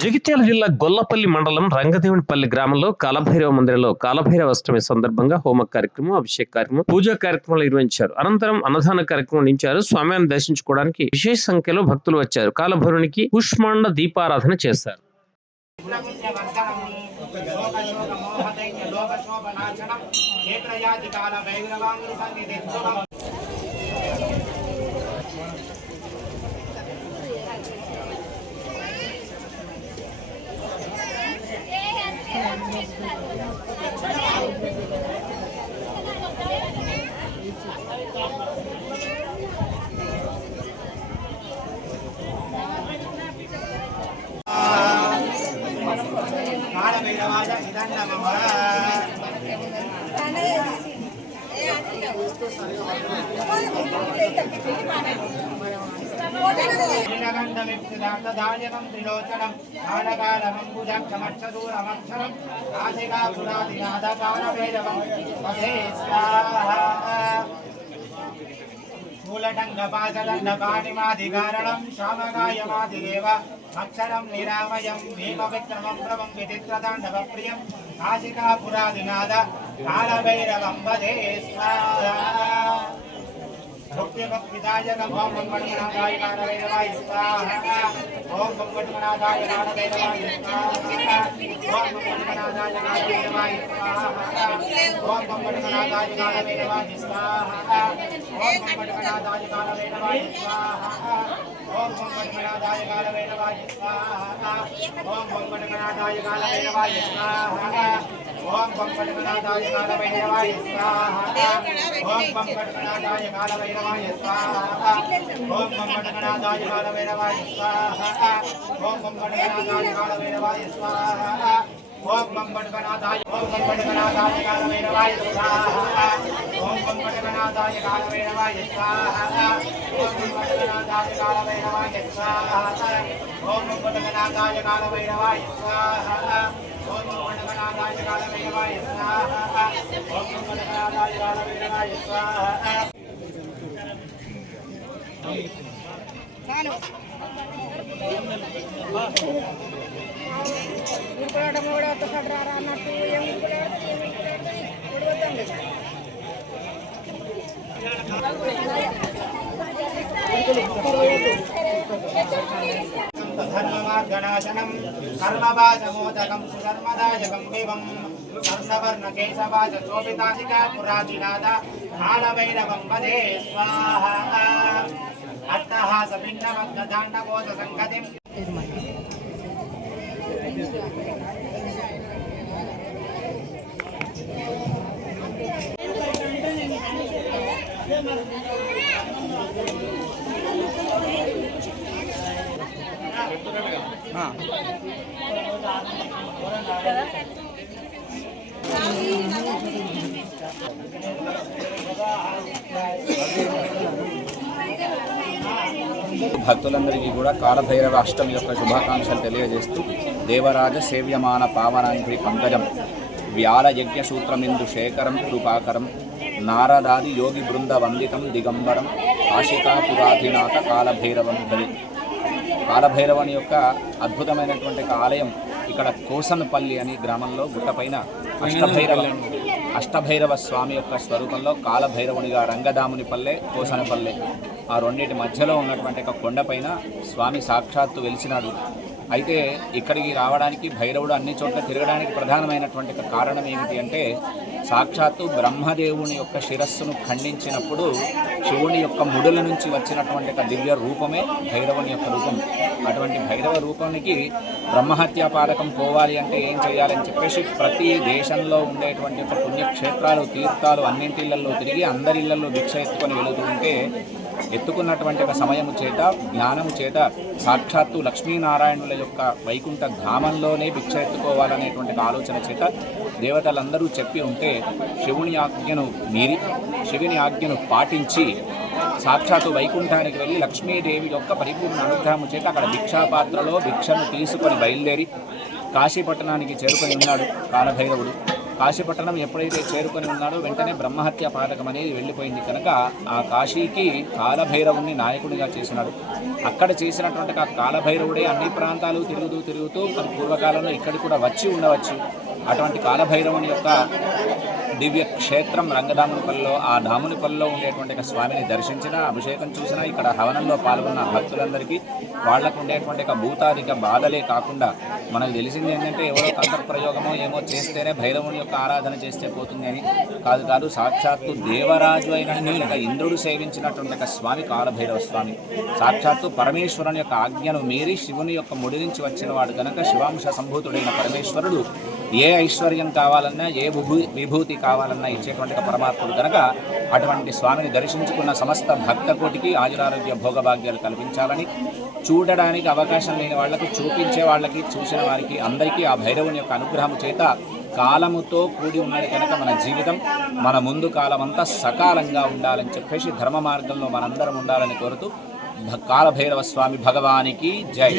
జగిత్యాల జిల్లా గొల్లపల్లి మండలం రంగదేవునిపల్లి గ్రామంలో కాలభైరవ మందిరంలో కాలభైరవ అష్టమి సందర్భంగా హోమ కార్యక్రమం, అభిషేక కార్యక్రమం, పూజా కార్యక్రమాలు నిర్వహించారు. అనంతరం అన్నదాన కార్యక్రమం నిర్వహించారు. స్వామిని దర్శించుకోవడానికి విశేష సంఖ్యలో భక్తులు వచ్చారు. కాలభైరునికి పుష్మాండ దీపారాధన చేశారు. ధాన్యకం త్రిలోచనం నాడకాలమంబుజక్షమక్షదూరమక్షరం నాసికాపురాదినాదకాలభైరవం పదే స్వాహా మూలటంగపాశదండపాణిమాధికారణం శ్యామగాయమాదిదేవ అక్షరం నిరామయం భీమవిక్రమం ప్రభం విచిత్రతాండవప్రియం నాసికాపురాదినాద కాలభైరవం పదే స్వాహా भक्तिदायकं ओम गणगणाधाय कालभैरवाय स्वाहा ओम गणगणाधाय कालभैरवाय स्वाहा ओम गणगणाधाय कालभैरवाय स्वाहा ओम गणगणाधाय कालभैरवाय स्वाहा ओम गणगणाधाय कालभैरवाय स्वाहा ओम गणगणाधाय कालभैरवाय स्वाहा ओम गणगणाधाय कालभैरवाय स्वाहा ओम गणगणाधाय कालभैरवाय स्वाहा ओम गणगणाधाय कालभैरवाय स्वाहा ओम गणगणाधाय कालभैरवाय स्वाहा ओम गणगणाधाय कालभैरवाय स्वाहा ओम गणगणाधाय कालभैरवाय स्वाहा ओम गणगणाधाय कालभैरवाय स्वाहा ओम गणगणाधाय कालभैरवाय स्वाहा ओम गणगणाधाय कालभैरवाय स्वाहा ओम गणगणाधाय कालभैरवाय स्वाहा ओम गणगणाधाय कालभैरवाय स्वाहा धर्ममार्गनाशनं कर्मवाचमोदकं सुधर्मदायकं देवं कर्णवर्णकेशवाच शोभितासिका पुरादिनाद कालभैरवं पदे स्वाहा अट्टहासभिन्नमग्नदाण्डकोशसङ्गतिं భక్తులందరికీ కూడా కాలభైరవ అష్టమి యొక్క శుభాకాంక్షలు తెలియజేస్తూ దేవరాజ సేవ్యమాన పావనాంగ్రి పంకజం వ్యాల యజ్ఞ సూత్రమిందు శేఖరం కృపాకరం నారదాది యోగి బృంద వందితం దిగంబరం ఆశికాపురాధినాథ కాలభైరవం ధరి. కాలభైరవుని యొక్క అద్భుతమైనటువంటి ఆలయం ఇక్కడ కోసనపల్లి అని గ్రామంలో గుట్టపైన అష్టభైరవ స్వామి యొక్క స్వరూపంలో కాలభైరవునిగా రంగదామునిపల్లె కోసనపల్లె ఆ రెండింటి మధ్యలో ఉన్నటువంటి ఒక కొండపైన స్వామి సాక్షాత్తు వెలిసినాడు. అయితే ఇక్కడికి రావడానికి భైరవుడు అన్ని చోట్ల తిరగడానికి ప్రధానమైనటువంటి కారణం ఏమిటి అంటే సాక్షాత్తు బ్రహ్మదేవుని యొక్క శిరస్సును ఖండించినప్పుడు శివుని యొక్క ముడుల నుంచి వచ్చినటువంటి ఒక దివ్య రూపమే భైరవుని యొక్క రూపం. అటువంటి భైరవ రూపానికి బ్రహ్మహత్యాపాదకం పోవాలి అంటే ఏం చేయాలని చెప్పేసి ప్రతి దేశంలో ఉండేటువంటి ఒక పుణ్యక్షేత్రాలు తీర్థాలు అన్నింటిళ్లలో తిరిగి అందరి ఇళ్లలో భిక్ష ఎత్తుకొని వెళుతూ ఉంటే ఎత్తుకున్నటువంటి ఒక సమయము చేత జ్ఞానము చేత సాక్షాత్తు లక్ష్మీనారాయణుల యొక్క వైకుంఠ ధామంలోనే భిక్ష ఎత్తుకోవాలనేటువంటి ఆలోచన చేత దేవతలందరూ చెప్పి ఉంటే శివుని ఆజ్ఞను మీరి శివుని ఆజ్ఞను పాటించి సాక్షాత్తు వైకుంఠానికి వెళ్ళి లక్ష్మీదేవి యొక్క పరిపూర్ణ అనుగ్రహము చేత అక్కడ భిక్షాపాత్రలో భిక్షను తీసుకొని బయలుదేరి కాశీపట్టణానికి చేరుకొని ఉన్నాడు కాలభైరవుడు. కాశీపట్టణం ఎప్పుడైతే చేరుకొని ఉన్నాడో వెంటనే బ్రహ్మహత్య పాతకం అనేది వెళ్ళిపోయింది కనుక ఆ కాశీకి కాలభైరవుని నాయకుడిగా చేసినాడు. అక్కడ చేసినటువంటి ఆ కాలభైరవుడే అన్ని ప్రాంతాలు తిరుగుతూ మరి పూర్వకాలంలో ఇక్కడికి కూడా వచ్చి ఉండవచ్చు. అటువంటి కాలభైరవుని యొక్క దివ్య క్షేత్రం రంగదామునిపల్లిలో, ఆ దామునిపల్లిలో ఉండేటువంటి స్వామిని దర్శించిన, అభిషేకం చూసినా, ఇక్కడ హవనంలో పాల్గొన్న భక్తులందరికీ వాళ్లకు ఉండేటువంటి భూతాదిక బాధలే కాకుండా మనకు తెలిసింది ఏంటంటే ఎవరో తంత్రప్రయోగమో ఏమో చేస్తేనే భైరవుని యొక్క ఆరాధన చేస్తే పోతుంది అని కాదు, సాక్షాత్తు దేవరాజు అయినటువంటి ఇంద్రుడు సేవించినటువంటి స్వామి కాలభైరవ స్వామి. సాక్షాత్తు పరమేశ్వరుని యొక్క ఆజ్ఞను మీరి శివుని యొక్క ముడి నుంచి వచ్చిన వాడు కనుక శివాంశ సంభూతుడైన పరమేశ్వరుడు ఏ ఐశ్వర్యం కావాలన్నా, ఏ విభూతి కావాలన్నా ఇచ్చేటువంటి పరమాత్ముడు కనుక అటువంటి స్వామిని దర్శించుకున్న సమస్త భక్త కోటికి ఆయురారోగ్య భోగభాగ్యాలు కల్పించాలని, చూడడానికి అవకాశం లేని వాళ్లకు, చూపించే వాళ్ళకి, చూసిన వారికి అందరికీ ఆ భైరవుని యొక్క అనుగ్రహం చేత కాలముతో కూడి ఉన్నది కనుక మన జీవితం, మన ముందు కాలమంతా సకాలంగా ఉండాలని చెప్పేసి ధర్మ మార్గంలో మనందరం ఉండాలని కోరుతూ కాలభైరవ స్వామి భగవానికి జై.